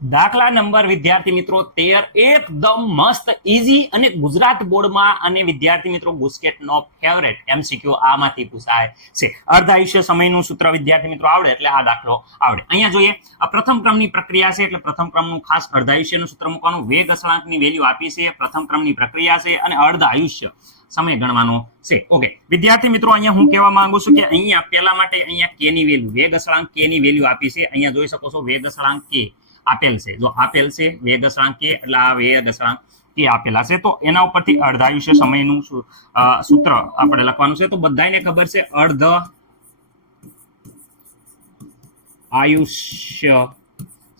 દાખલા નંબર વિદ્યાર્થી મિત્રો 13 એકદમ મસ્ત ઈઝી અને ગુજરાત બોર્ડમાં અને વિદ્યાર્થી મિત્રો ગુસ્કેટનો ફેવરેટ એમસીક્યુ આમાંથી પૂછાય છે. અર્ધ આયુષ્ય સમયનું સૂત્ર વિદ્યાર્થી મિત્રો આવડે એટલે આ દાખલો આવડે. અહીંયા જોઈએ આ પ્રથમ ક્રમની પ્રક્રિયા છે એટલે પ્રથમ ક્રમનું ખાસ અર્ધ આયુષ્યનું સૂત્ર મૂકવાનું. વેગ અસળાંકની વેલ્યુ આપી છે, પ્રથમ ક્રમની પ્રક્રિયા છે અને અર્ધ આયુષ્ય સમય ગણવાનો છે. ઓકે વિદ્યાર્થી મિત્રો, અહીંયા હું કહેવા માંગુ છું કે અહીંયા પહેલા માટે અહીંયા કે ની વેલ્યુ, વેગ અસળાંક કે ની વેલ્યુ આપી છે. અહીંયા જોઈ શકો છો વેગ અસળાંક કે આપેલ છે. જો આપેલ છે વેગ અસળાંક કે એટલે આ વેગ અસળાંક કે આપેલા છે, તો એના ઉપરથી અર્ધ આયુષ્ય સમયનું સૂત્ર આપણે લખવાનું છે. તો બધાને ખબર છે અર્ધ આયુષ્ય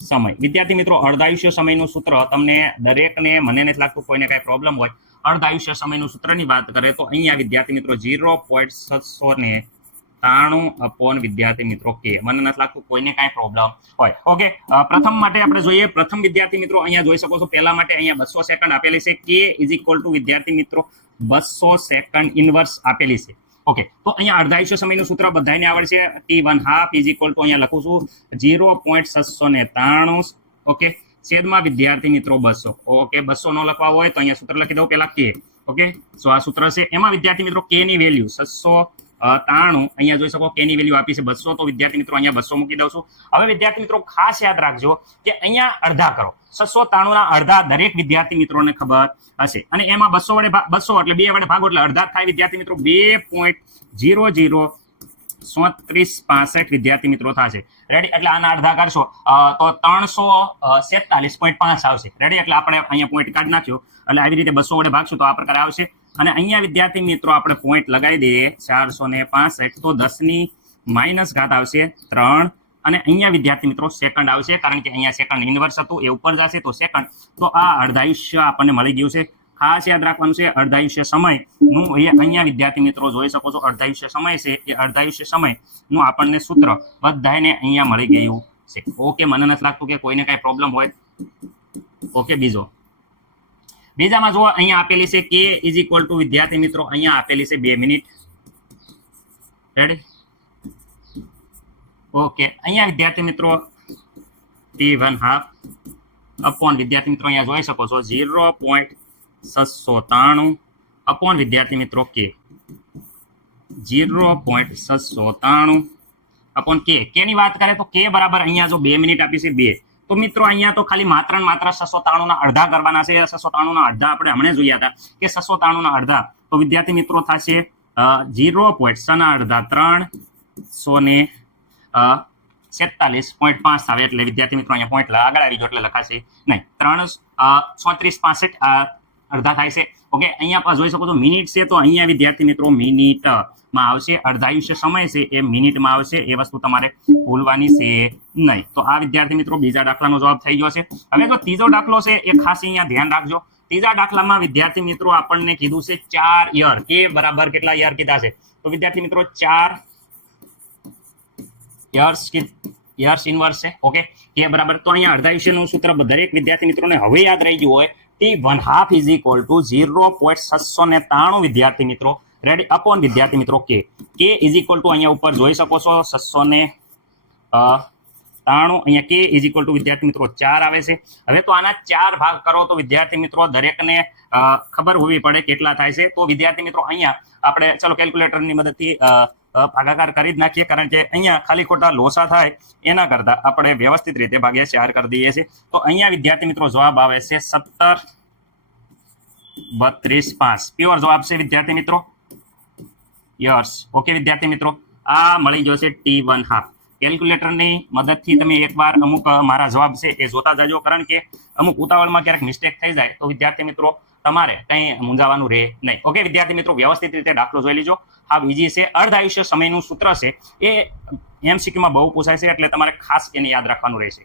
સમય. વિદ્યાર્થી મિત્રો, અર્ધ આયુષ્ય સમયનું સૂત્ર તમને દરેકને, મને નથી લાગતું કોઈને કઈ પ્રોબ્લેમ હોય. અર્ધ આયુષ્ય સમયનું સૂત્રની વાત કરે તો અહીંયા વિદ્યાર્થી મિત્રો 0.793 વિદ્યાર્થી મિત્રો કે, મને નથી લાગતું કોઈને કઈ પ્રોબ્લેમ હોય. ઓકે, પ્રથમ માટે આપણે જોઈએ. પ્રથમ વિદ્યાર્થી મિત્રો અહીંયા જોઈ શકો છો પહેલા માટે અહીંયા 200 સેકન્ડ આપેલી છે. કે ઇઝ ઇક્વલ ટુ વિદ્યાર્થી મિત્રો 200 સેકન્ડ ઇનવર્સ આપેલી છે. ઓકે, તો અહીંયા અર્ધ આયુષ્ય સમયનું સૂત્ર બધાને આવડશે. T1/2 ઇઝ ઇક્વલ ટુ અહીંયા લખું છું 0.793. ઓકે, છેદમાં વિદ્યાર્થી મિત્રો 200. ઓકે, 200 નો લખવા હોય તો અહીંયા સૂત્ર લખી દઉં પહેલા કે. ઓકે, સો આ સૂત્ર છે. એમાં વિદ્યાર્થી મિત્રો કે ની વેલ્યુ 693 અહીંયા જોઈ શકો કે ની વેલ્યુ આપી છે 200. તો વિદ્યાર્થી મિત્રો અહીંયા 200 મૂકી દઉં છું. હવે વિદ્યાર્થી મિત્રો ખાસ યાદ રાખજો કે અહીંયા અડધા કરો. 693 ના અડધા દરેક વિદ્યાર્થી મિત્રોને ખબર હશે. અને એમાં 200 વડે 200 એટલે 2 વડે ભાગો એટલે અડધા થાય વિદ્યાર્થી મિત્રો 2.003365 વિદ્યાર્થી મિત્રો થશે. રેડી? એટલે આના અડધા કરશો તો 347.5 આવશે. રેડી? એટલે આપણે અહીંયા પોઈન્ટ કાઢી નાખ્યો એટલે આવી રીતે 200 વડે ભાગશું તો આ પ્રકારે આવશે. અને અહીંયા વિદ્યાર્થી મિત્રો આપણે પોઈન્ટ લગાવી દઈએ 465, તો 10 ની માઇનસ ઘાત આવશે 3. અને અહીંયા વિદ્યાર્થી મિત્રો સેકન્ડ આવશે, કારણ કે અહીંયા સેકન્ડ ઇનવર્સ હતું એ ઉપર જશે તો સેકન્ડ. તો આ અર્ધાયુષ્ય આપણને મળી ગયું છે. ખાસ યાદ રાખવાનું છે અર્ધાયુષ્ય સમયનું અહીંયા વિદ્યાર્થી મિત્રો જોઈ શકો છો અર્ધાયુષ્ય સમય છે એ અર્ધાયુષ્ય સમયનું આપણને સૂત્ર બધાને અહીંયા મળી ગયું છે. ઓકે, મને નથી લાગતું કે કોઈને કઈ પ્રોબ્લેમ હોય. ઓકે, બીજામાં જો અહીંયા આપેલી છે કે ઇઝ ઇક્વલ ટુ વિદ્યાર્થી મિત્રો અહીંયા આપેલી છે 2 મિનિટ. રેડી? ઓકે, અહીંયા વિદ્યાર્થી મિત્રો T1/2 અપોન વિદ્યાર્થી મિત્રો અહીંયા જોઈ શકો છો 0.693 અપોન વિદ્યાર્થી મિત્રો કે 0.693 અપોન કે ની વાત કરે તો કે બરાબર અહીંયા જો 2 મિનિટ આપી છે 2, તો મિત્રો અહીંયા તો ખાલી માત્ર ને માત્ર 693 ના અડધા કરવાના છે. 693 ના અડધા આપણે હમણાં જોયા હતા કે 693 ના અડધા તો વિદ્યાર્થી મિત્રો થશે 0.6 ના અડધા 347.5 આવે. એટલે વિદ્યાર્થી મિત્રો અહીંયા પોઈન્ટ આગળ આવી ગયો એટલે લખાશે નહીં, 336.65 અડધા થાય છે. ઓકે, અહીંયા જોઈ શકો છો મિનિટ છે તો અહીંયા વિદ્યાર્થી મિત્રો મિનિટમાં આવશે. અર્ધાયુષ્ય સમય છે એ મિનિટમાં આવશે. એ વસ્તુ તમારે ભૂલવાની છે નહીં. તો આ વિદ્યાર્થી મિત્રો બીજા દાખલાનો જવાબ થઈ ગયો છે. હવે જો ત્રીજો દાખલો છે એ ખાસ અહીંયા ધ્યાન રાખજો. ત્રીજા દાખલામાં વિદ્યાર્થી મિત્રો આપણને કીધું છે 4 યર. એ બરાબર કેટલા યર કીધા છે? તો વિદ્યાર્થી મિત્રો 4 યર્સ ઇનવર્સ છે. ઓકે, કે બરાબર તો અહીંયા અર્ધાયુષ્યનું સૂત્ર દરેક વિદ્યાર્થી મિત્રોને હવે યાદ રહી ગયું હોય. T1/2 ઇઝ ઇક્વલ ટુ 0.693 વિદ્યાર્થી મિત્રો. રેડી? અપોન વિદ્યાર્થી મિત્રો કે ઇઝ ઇક્વલ ટુ અહીંયા ઉપર જોઈ શકો છો 693. અહીંયા કે ઇઝ ઇક્વલ ટુ વિદ્યાર્થી મિત્રો 4 આવે છે. હવે તો આના 4 ભાગ કરો તો વિદ્યાર્થી મિત્રો દરેકને ખબર હોવી પડે કેટલા થાય છે. તો વિદ્યાર્થી મિત્રો અહીંયા આપણે ચલો કેલ્ક્યુલેટરની મદદથી ભાગાકાર કરી જ નાખીએ, કારણ કે અહીંયા ખાલી ખોટા લોસા થાય એના કરતા આપણે વ્યવસ્થિત રીતે ભાગ્યા 4 કરી દઈએ છીએ. તો અહીંયા વિદ્યાર્થી મિત્રો જવાબ આવે છે 17.32.5 પ્યોર જવાબ છે વિદ્યાર્થી મિત્રો યર્સ. ઓકે વિદ્યાર્થી મિત્રો, આ મળી ગયો છે T1/2. કેલ્ક્યુલેટરની મદદથી તમે એકવાર અમુક મારા જવાબ છે એ જોતા જજો, કારણ કે અમુક ઉતાવળમાં ક્યારેક મિસ્ટેક થઈ જાય તો વિદ્યાર્થી મિત્રો તમારે કંઈ મૂંઝાવાનું રહે નહીં. ઓકે વિદ્યાર્થી મિત્રો, વ્યવસ્થિત રીતે દાખલો જોઈ લીજો. આ બીજી છે અર્ધ આયુષ્ય સમયનું સૂત્ર છે એ MCQ માં બહુ પૂછાય છે એટલે તમારે ખાસ એને યાદ રાખવાનું રહેશે.